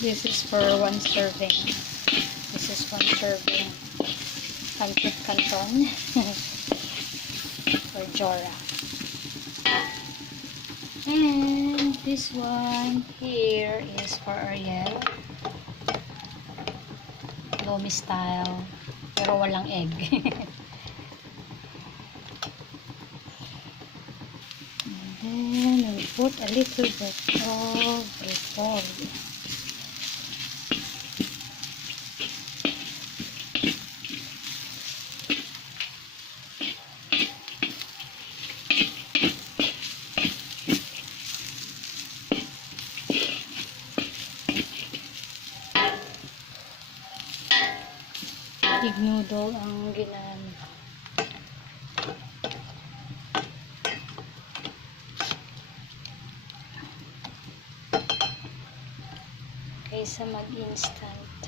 This is for one serving. This is one serving. Pancit canton or jora. And this one here is for Ariel. Lomi style. Pero walang egg. And then we put a little bit of repolyo. Egg noodle ang ginamit. Kaysa mag-instant.